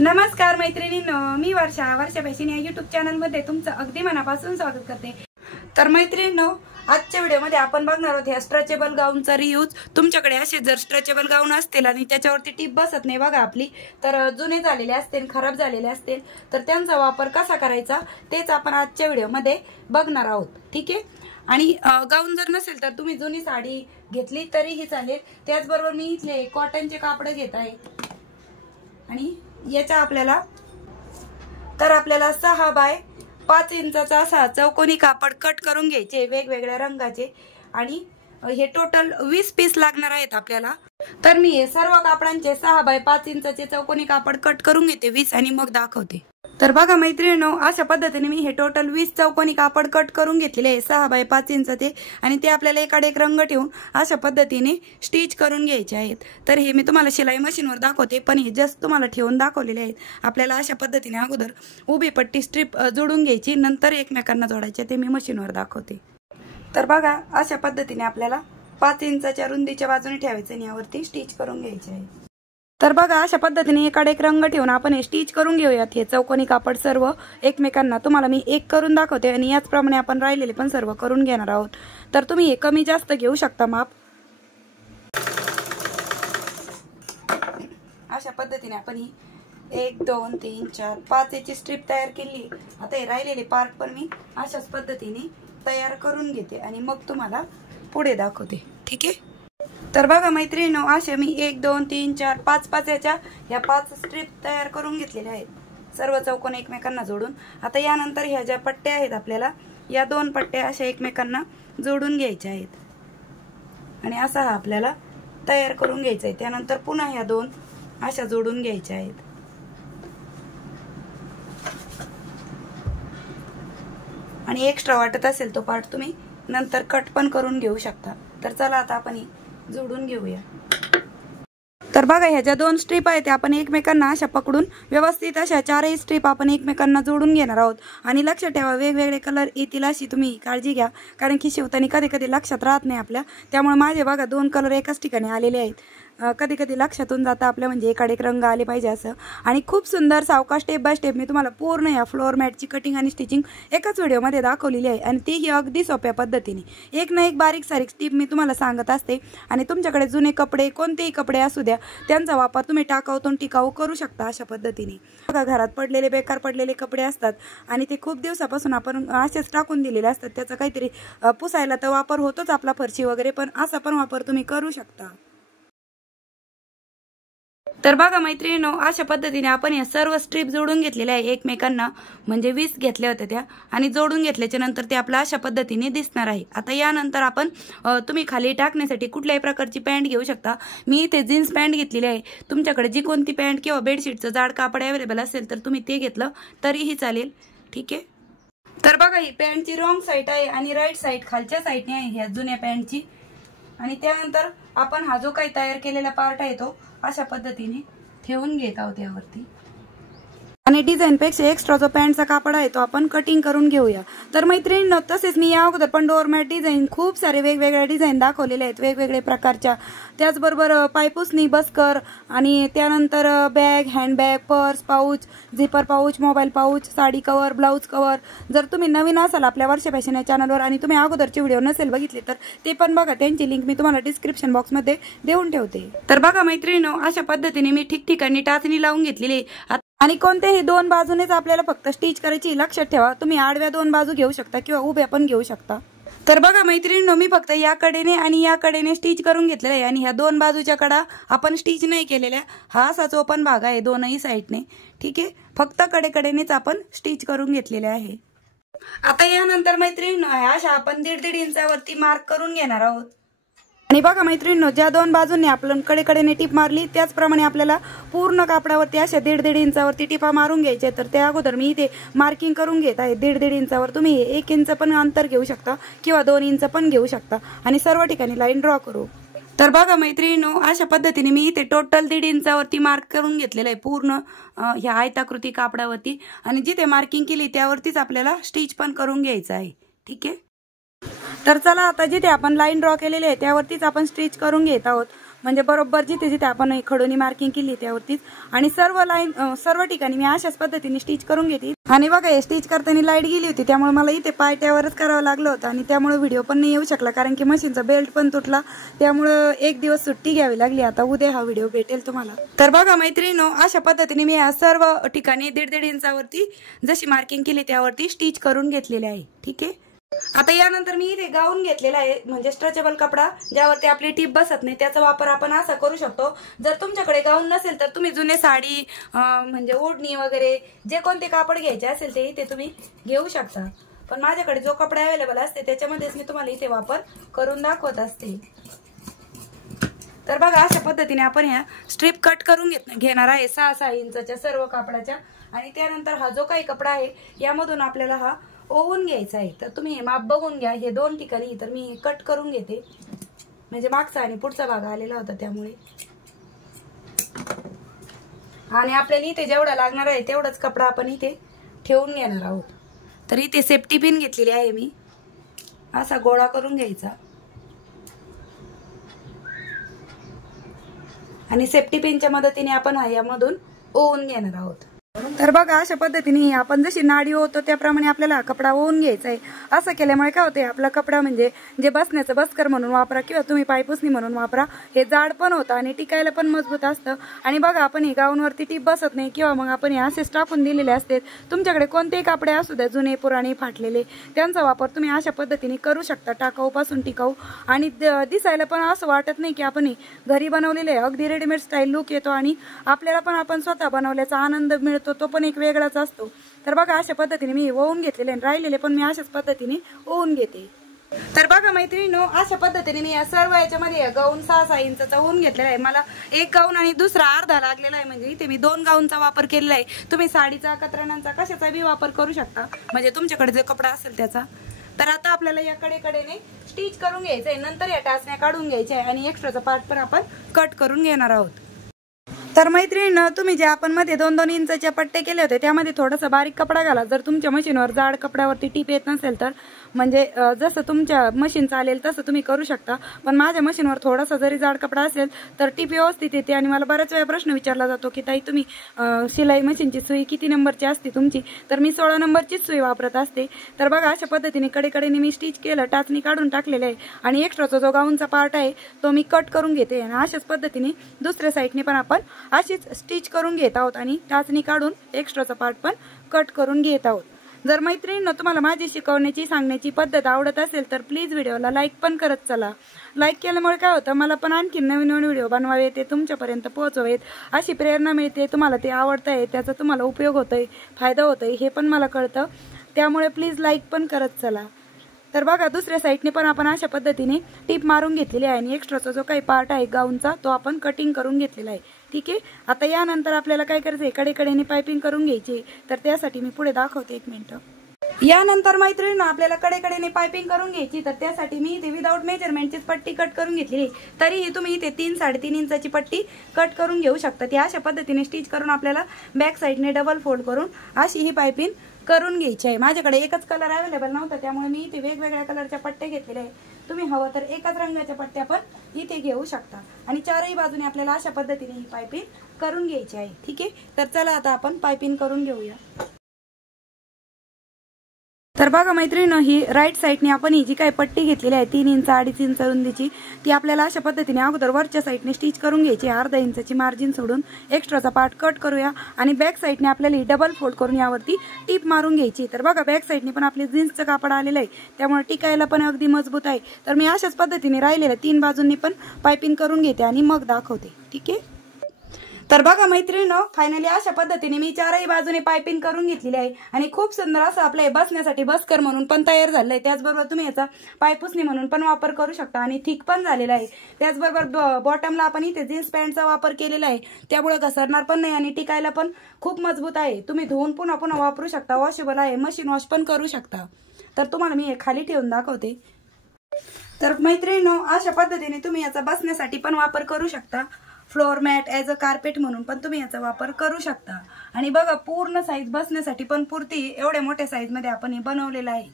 नमस्कार मैत्रिणींनो, मी वर्षा फॅशन या युट्यूब चॅनल मध्ये तुमचं अगदी मनापासून स्वागत करते। तर मैत्रिणींनो, आजच्या व्हिडिओमध्ये आपण बघणार आहोत ह्या स्ट्रेचेबल गाऊनचा रियूज। तुमच्याकडे असे जर स्ट्रेचेबल गाऊन असतील आणि त्याच्यावरती टिप बसत नाही बघा आपली, तर जुने झालेले असतील, खराब झालेले असतील, तर त्यांचा वापर कसा करायचा तेच आपण आजच्या व्हिडिओमध्ये बघणार आहोत। ठीक आहे। आणि गाऊन जर नसेल तर तुम्ही जुनी साडी घेतली तरीही चालेल। त्याचबरोबर मी इथले कॉटनचे कापड घेत आहे आणि याचा आपल्याला 6 बाय 5 इंचाचा असा चौकोनी कापड कट करून घ्यायचे वेगवेगळ्या रंगाचे। आणि हे टोटल 20 पीस लागणार आहेत आपल्याला। तर मी हे सर्व कापडांचे 6 बाय 5 इंचाचे चौकोनी कापड कट करून घेते 20 आणि मग दाखवते। तर बघा मैत्रिणींनो, अशा पद्धतीने मी हे टोटल 20 चौकोनी कापड कट करून घेतलेले आहे 6 बाय 5 इंचाचे। आणि ते आपल्याला एकाडे एक रंग ठेवून अशा पद्धतीने स्टिच करून घ्यायचे आहेत। तर हे मी तुम्हाला शिलाई मशीनवर दाखवते, पण हे जस्ट तुम्हाला ठेवून दाखवलेले आहेत। आपल्याला अशा पद्धतीने अगोदर उभी पट्टी स्ट्रिप जोडून घ्यायची, नंतर एकमेकांना जोडायचे, ते मी मशीनवर दाखवते। तर बघा अशा पद्धतीने आपल्याला 5 इंचाच्या रुंदीच्या बाजूने ठेवायचं आणि यावरती स्टिच करून घ्यायचे आहे। तर बघा अशा पद्धतीने एकाडे एक रंग ठेवून आपण हे स्टिच करून घेऊयात। हे चौकोनी कापड सर्व एकमेकांना तुम्हाला मी एक करून दाखवते आणि याचप्रमाणे आपण राहिलेले पण सर्व करून घेणार आहोत। तर तुम्ही हे कमी जास्त घेऊ शकता माप। अशा पद्धतीने आपण ही 1 2 3 4 5 याची स्ट्रिप तयार केली। आता हे राहिलेले पार्ट पण मी अशाच पद्धतीने तयार करून घेते आणि मग तुम्हाला पुढे दाखवते। ठीक आहे। तर बघा मैत्रिणींनो, असे मी 1 2 3 4 5 याच्या या 5 स्ट्रिप तयार करून घेतलेल्या आहेत सर्व चौकोन एकमेकांना जोडून। आता यानंतर ह्या ज्या पट्ट्या आहेत आपल्याला या 2 पट्ट्या अशा एकमेकांना जोडून घ्यायच्या आहेत आणि असा हा आपल्याला तयार करून घ्यायचा आहे। त्यानंतर पुन्हा ह्या 2 अशा जोडून घ्यायच्या आहेत आणि एक्स्ट्रा वाटत असेल तो पार्ट तुम्ही नंतर कट पण करून घेऊ शकता। तर चला आता आपण जोडून घेऊया। तर बघा ह्या ज्या 2 स्ट्रिप आहेत त्या आपण एकमेकांना अशा पकडून व्यवस्थित अशा 4ही स्ट्रिप आपण एकमेकांना जोडून घेणार आहोत। आणि लक्षात ठेवा वेगवेगळे कलर येतील अशी तुम्ही काळजी घ्या, कारण की शिवताना कधी कधी लक्षात राहत नाही आपल्या। त्यामुळे माझे बघा 2 कलर एकाच ठिकाणी आलेले आहेत। कधी कधी लक्षातून जातं आपल्या, म्हणजे एकाडे एक रंग आले पाहिजे असं। आणि खूप सुंदर सावकाश स्टेप बाय स्टेप मी तुम्हाला पूर्ण या फ्लोअर मॅटची कटिंग आणि स्टिचिंग एकाच व्हिडिओमध्ये दाखवलेली आहे आणि तीही अगदी सोप्या पद्धतीने। एक ना एक बारीक सारीक स्टेप मी तुम्हाला सांगत असते। आणि तुमच्याकडे जुने कपडे कोणतेही कपडे असू द्या, त्यांचा वापर तुम्ही टाकाऊतून टिकाऊ करू शकता अशा पद्धतीने। बघा घरात पडलेले बेकार पडलेले कपडे असतात आणि ते खूप दिवसापासून आपण असेच टाकून दिलेले असतात, त्याचा काहीतरी पुसायला तर वापर होतोच आपला, फरशी वगैरे, पण असा पण वापर तुम्ही करू शकता। तर बघा मैत्रिणींनो, अशा पद्धतीने आपण या सर्व स्ट्रिप जोडून घेतलेल्या आहे एकमेकांना, म्हणजे 20 घेतल्या होत्या त्या आणि जोडून घेतल्याच्या नंतर ते आपल्या अशा पद्धतीने दिसणार आहे। आता यानंतर आपण तुम्ही खाली टाकण्यासाठी कुठल्याही प्रकारची पॅन्ट घेऊ शकता। मी इथे जीन्स पॅन्ट घेतलेली आहे। तुमच्याकडे जी कोणती पॅन्ट किंवा बेडशीटचं जाड कापड अवेलेबल असेल तर तुम्ही ते घेतलं तरीही चालेल। ठीक आहे। तर बघा ही पॅन्टची रॉंग साईड आहे आणि राईट साईड खालच्या साईडने आहे ह्या जुन्या पॅन्टची। आणि त्यानंतर आपण हा जो काही तयार केलेला पार्ट आहे तो अशा पद्धतीने ठेवून घेत आहोत यावरती। आणि डिझाईन पेक्षा एक्स्ट्रा जो पॅन्टचा कापड आहे तो आपण कटिंग करून घेऊया। तर मैत्रिणींनो, तसेच मी या अगोदर पण डोअरमॅट डिझाईन खूप सारे वेगवेगळ्या डिझाईन दाखवलेले आहेत वेगवेगळे प्रकारच्या। त्याचबरोबर पायपुसणी, बस्कर आणि त्यानंतर bag, handbag, purse, pouch, zipper pouch, mobile pouch, sari cover, blouse cover. जर तुम्ही नवीन असाल आपल्या वर्षा फॅशन या चॅनलवर आणि तुम्ही अगोदरचे व्हिडिओ नसेल बघितले तर ते पण बघा, त्यांची लिंक मी तुम्हाला डिस्क्रिप्शन बॉक्समध्ये देऊन ठेवते। तर बघा मैत्रिणींनो, अशा पद्धतीने मी ठिकठिकाणी टाचणी लावून घेतलेली आणि कोणत्याही 2 बाजूनेच आपल्याला फक्त स्टिच करायची। लक्षात ठेवा तुम्ही आडव्या 2 बाजू घेऊ शकता किंवा उभ्या पण घेऊ शकता। तर बघा मैत्रिणींनो, मी फक्त या कडेने आणि या कडेने स्टिच करून घेतलेला आहे आणि ह्या 2 बाजूच्या कडा आपण स्टिच नाही केलेल्या। हा असाच ओपन भाग आहे दोनही साईडने। ठीक आहे। फक्त कडेकडेनेच आपण स्टिच करून घेतलेले आहे। आता यानंतर मैत्रिणींनो, अशा आपण 1.5 इंचावरती मार्क करून घेणार आहोत। आणि बघा मैत्रिणींनो, ज्या 2 बाजूंनी आपण कडेकडेने टिप मारली त्याचप्रमाणे आपल्याला पूर्ण कापडावरती अशा 1.5 इंचावरती टिपा मारून घ्यायच्या। तर त्या अगोदर मी इथे मार्किंग करून घेत आहे 1.5 इंचावर। तुम्ही 1 इंच पण अंतर घेऊ शकता किंवा 2 इंच पण घेऊ शकता आणि सर्व ठिकाणी लाईन ड्रॉ करू। तर बघा मैत्रिणींनो, अशा पद्धतीने मी इथे टोटल 1.5 इंचावरती मार्क करून घेतलेलं आहे पूर्ण ह्या आयताकृती कापडावरती। आणि जिथे मार्किंग केली त्यावरतीच आपल्याला स्टिच पण करून घ्यायचं आहे। ठीक आहे। तर चला आता जिथे आपण लाईन ड्रॉ केलेली आहे त्यावरतीच आपण स्टिच करून घेत आहोत। म्हणजे बरोबर जिथे जिथे आपण खडूनी मार्किंग केली त्यावरतीच. आणि सर्व ठिकाणी मी अशाच पद्धतीने स्टिच करून घेते. आणि बघा हे स्टिच करताना लाईट गेली होती त्यामुळे मला इथे पायट्यावरच करावं लागलं होतं आणि त्यामुळे व्हिडिओ पण नाही येऊ शकला कारण की मशीनचा बेल्ट पण तुटला. त्यामुळे एक दिवस सुट्टी घ्यावी लागली. आता उद्या हा व्हिडिओ भेटेल तुम्हाला. तर बघा मैत्रिणींनो, अशा पद्धतीने मी या सर्व ठिकाणी 1.5 इंचावरती जशी मार्किंग केली त्यावरती स्टिच करून घेतलेले आहे. ठीक आहे. आता यानंतर मी इथे गाऊन घेतलेला आहे म्हणजे स्ट्रेचेबल कपडा ज्यावरती आपली टीप बसत नाही त्याचा वापर आपण असा करू शकतो. जर तुमच्याकडे गाऊन नसेल तर तुम्ही जुने साडी म्हणजे ओढणी वगैरे जे कोणते कापड घ्यायचे असेल ते इथे तुम्ही घेऊ शकता. पण माझ्याकडे जो कपडा अवेलेबल असते त्याच्यामध्येच मी तुम्हाला इथे वापर करून दाखवत असते. तर बघा अशा पद्धतीने आपण ह्या स्ट्रीप कट करून घेणार आहे 6-6 इंचाच्या सर्व कापडाच्या. आणि त्यानंतर हा जो काही कपडा आहे यामधून आपल्याला हा ओवून घ्यायचा आहे. तर तुम्ही हे माप बघून घ्या. हे 2 ठिकाणी तर मी कट करून घेते म्हणजे मागचा आणि पुढचा भाग आलेला होता त्यामुळे. आणि आपल्याला इथे जेवढा लागणार आहे तेवढाच कपडा आपण इथे ठेवून घेणार आहोत. तर इथे सेफ्टी पिन घेतलेली आहे मी. असा गोळा करून घ्यायचा आणि सेफ्टी पिनच्या मदतीने आपण यामधून ओवून घेणार आहोत. तर बघा अशा पद्धतीने आपण जशी नाडी होतो त्याप्रमाणे आपल्याला कपडा ओवून घ्यायचा आहे. असं केल्यामुळे काय होते आपला कपडा म्हणजे जे बसण्याचं बस्कर म्हणून वापरा किंवा तुम्ही पायपुसणी म्हणून वापरा हे जाड पण होतं आणि टिकायला पण मजबूत असतं. आणि बघा आपण हे गाऊनवरती टीप बसत नाही किंवा मग आपण हे असेच टाकून दिलेले असते. तुमच्याकडे कोणतेही कपडे असू द्या जुने पुराणे फाटलेले त्यांचा वापर तुम्ही अशा पद्धतीने करू शकता. टाकाऊ पासून टिकाऊ आणि दिसायला पण असं वाटत नाही की आपण घरी बनवलेले आहे. अगदी रेडीमेड स्टाईल लुक येतो आणि आपल्याला पण आपण स्वतः बनवल्याचा आनंद मिळतो तो पण एक वेगळाच असतो. तर बघा अशा पद्धतीने मी ओवून घेतलेले आणि राहिलेले पण मी अशाच पद्धतीने ओवून घेते. तर बघा मैत्रिणींनो अशा पद्धतीने मी या सर्व याच्यामध्ये गाऊन 6-6 इंचाचा ओवून घेतलेला आहे. मला एक गाऊन आणि दुसरा अर्धा लागलेला आहे म्हणजे इथे मी 2 गाऊनचा वापर केलेला आहे. तुम्ही साडीचा कतरणांचा कशाचा बी वापर करू शकता म्हणजे तुमच्याकडे जो कपडा असेल त्याचा. तर आता आपल्याला या कडेने स्टिच करून घ्यायचं आहे. नंतर या टाचण्या काढून घ्यायच्या आहे आणि एक्स्ट्राचा पार्ट पण आपण कट करून घेणार आहोत. तर मैत्रिणींनो तुम्ही जे आपण मध्ये 2-2 इंचाच्या पट्टे केले होते त्यामध्ये थोडासा बारीक कपडा घाला. जर तुमच्या मशीनवर जाड कपड्यावरती टीप येत नसेल तर म्हणजे जसं तुमच्या मशीन चालेल तसं तुम्ही करू शकता. पण माझ्या मशीनवर थोडासा जरी जाड कपडा असेल तर टीप व्यवस्थित येते. आणि मला बऱ्याच वेळा प्रश्न विचारला जातो की ताई तुम्ही शिलाई मशीनची सुई किती नंबरची असते तुमची. तर मी 16 नंबरचीच सुई वापरत असते. तर बघा अशा पद्धतीने कडेकडेने मी स्टिच केलं, टाचणी काढून टाकलेलं आहे आणि एक्स्ट्राचा जो गाऊनचा पार्ट आहे तो मी कट करून घेते. आणि अशाच पद्धतीने दुसऱ्या साईडने पण आपण अशीच स्टिच करून घेत आहोत आणि टाचणी काढून एक्स्ट्राचा पार्ट पण कट करून घेत आहोत. जर मैत्रिणींनो तुम्हाला माझी शिकवण्याची सांगण्याची पद्धत आवडत असेल तर प्लीज व्हिडिओला लाईक पण करत चला. लाईक केल्यामुळे काय होतं मला पण आणखी नवीन व्हिडिओ बनवावे ते तुमच्यापर्यंत पोहोचवावेत अशी प्रेरणा मिळते. तुम्हाला ते आवडतंय त्याचा तुम्हाला उपयोग होतोय फायदा होतोय हे पण मला कळतं. त्यामुळे प्लीज लाईक पण करत चला. तर बघा दुसऱ्या साईडने पण आपण अशा पद्धतीने टीप मारून घेतलेली आहे आणि एक्स्ट्राचा जो काही पार्ट आहे गाऊनचा तो आपण कटिंग करून घेतलेला आहे. ठीक आहे. आता यानंतर आपल्याला काय करायचं आहे कडेकडेने पायपिंग करून घ्यायची. तर त्यासाठी मी पुढे दाखवते 1 मिनिट. यानंतर मैत्रिणींनो आपल्याला कडेकडेने पायपिंग करून घ्यायची. तर त्यासाठी मी इथे विदाऊट मेजरमेंटची पट्टी कट करून घेतलेली. तरीही तुम्ही इथे 3-3.5 इंचाची पट्टी कट करून घेऊ शकता. ती अशा पद्धतीने स्टिच करून आपल्याला बॅक साईडने डबल फोल्ड करून अशी ही पायपिंग करून घ्यायची आहे. माझ्याकडे एकच कलर अवेलेबल नव्हता त्यामुळे मी इथे वेगवेगळ्या कलरच्या पट्ट्या घेतलेल्या आहेत. तुम्ही हवं तर एकाच रंगाच्या पट्ट्या पण इथे घेऊ शकता. आणि चारही बाजूने आपल्याला अशा पद्धतीने ही पायपिंग करून घ्यायची आहे. ठीक आहे. तर चला आता आपण पायपिंग करून घेऊया. तर बघा मैत्रिणींनो ही राईट साईडने आपण ही जी काही पट्टी घेतलेली आहे 3 इंच 2.5 इंच रुंदीची ती आपल्याला अशा पद्धतीने अगोदर वरच्या साईडने स्टिच करून घ्यायची. अर्धा इंचाची मार्जिन सोडून एक्स्ट्राचा पार्ट कट करूया आणि बॅक साईडने आपल्याला डबल फोल्ड करून यावरती टीप मारून घ्यायची. तर बघा बॅक साईडने पण आपले जीन्सचं कापड आलेलं आहे त्यामुळे टिकायला पण अगदी मजबूत आहे. तर मी अशाच पद्धतीने राहिलेल्या 3 बाजूंनी पण पायपिंग करून घेते आणि मग दाखवते. ठीक आहे. तर बघा मैत्रिणींनो फायनली अशा पद्धतीने मी चारही बाजूने पायपिंग करून घेतलेली आहे आणि खूप सुंदर असं आपल्या बसण्यासाठी बस्कर म्हणून पण तयार झालंय. त्याचबरोबर तुम्ही याचा पायपुसणी म्हणून पण वापर करू शकता आणि थिक पण झालेला आहे. त्याचबरोबर बॉटमला आपण इथे जीन्स पॅन्टचा वापर केलेला आहे त्यामुळे घसरणार पण नाही आणि टिकायला पण खूप मजबूत आहे. तुम्ही धुवून पुन्हा पुन्हा वापरू शकता. वॉशेबल आहे. मशीन वॉश पण करू शकता. तर तुम्हाला मी हे खाली ठेवून दाखवते. तर मैत्रिणींनो अशा पद्धतीने तुम्ही याचा बसण्यासाठी पण वापर करू शकता. Floor mat as a carpet म्हणून पण तुम्ही याचा वापर करू शकता. आणि बघा पूर्ण साईज बसण्यासाठी पण पुरती एवढ्या मोठ्या साईज मध्ये आपण हे बनवलेलं आहे.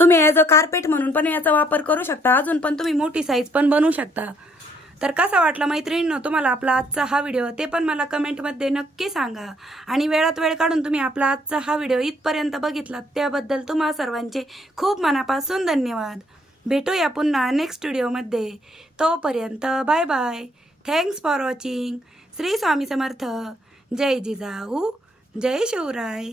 तुम्ही ॲज अ कार्पेट म्हणून पण याचा वापर करू शकता. अजून पण तुम्ही मोठी साईज पण बनवू शकता. तर कसा वाटला मैत्रिणींनो तुम्हाला आपला आजचा हा व्हिडिओ ते पण मला कमेंटमध्ये नक्की सांगा. आणि वेळात वेळ काढून तुम्ही आपला आजचा हा व्हिडिओ इथपर्यंत बघितला त्याबद्दल तुम्हा सर्वांचे खूप मनापासून धन्यवाद. भेटूया पुन्हा नेक्स्ट व्हिडिओमध्ये. तोपर्यंत bye bye. Thanks for watching. Shri Swami Samarth. जय जिजाऊ. जय शिवराय.